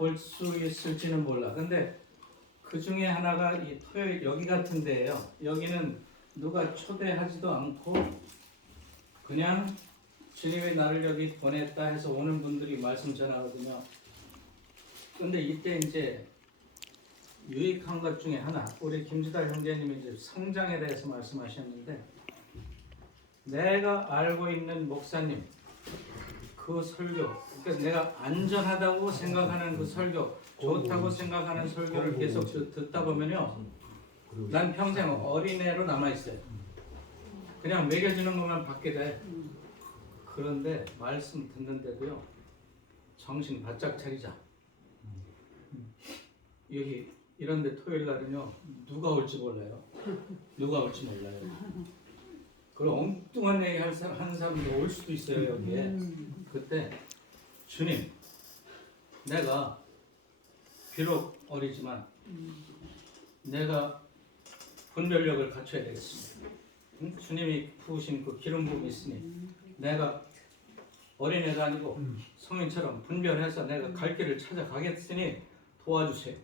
볼 수 있을지는 몰라. 근데 그 중에 하나가 이 토요일 여기 같은 데예요. 여기는 누가 초대하지도 않고 그냥 주님이 나를 여기 보냈다 해서 오는 분들이 말씀 전하거든요. 근데 이때 이제 유익한 것 중에 하나, 우리 김지달 형제님이 이제 성장에 대해서 말씀하셨는데 내가 알고 있는 목사님 그 설교, 그러니까 내가 안전하다고 생각하는 그 설교, 좋다고 생각하는 설교를 계속 듣- 듣다 보면요, 난 평생 어린애로 남아 있어요. 그냥 먹여주는 것만 받게 돼. 그런데 말씀 듣는데도요, 정신 바짝 차리자. 여기 이런데 토요일 날은요, 누가 올지 몰라요. 누가 올지 몰라요. 그리고 엉뚱한 얘기 할 사람, 하는 사람도 올 수도 있어요 여기에. 그때 주님, 내가 비록 어리지만 내가 분별력을 갖춰야 되겠습니다. 응? 주님이 부으신 그 기름 부음이 있으니 내가 어린애가 아니고 성인처럼 분별해서 내가 갈 길을 찾아가겠으니 도와주세요.